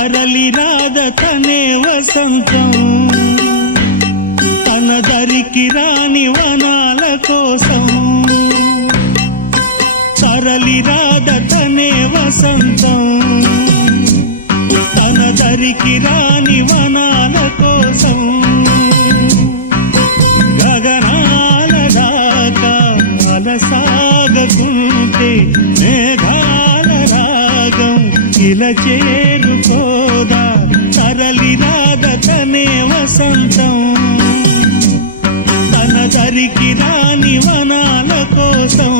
తరలి రాద తనే వసంతం. తన దరికి రాని వనాల కోసం. సరలి రాద తనే వసంతం. తన దరికి రాని వనాల కోసం. గగనాల దాకా అలసాగకుంటే మేఘాల ఇలా చేరుకోదా తరలి రాదతనే వసంతం తన తరికి రాని వనాల కోసం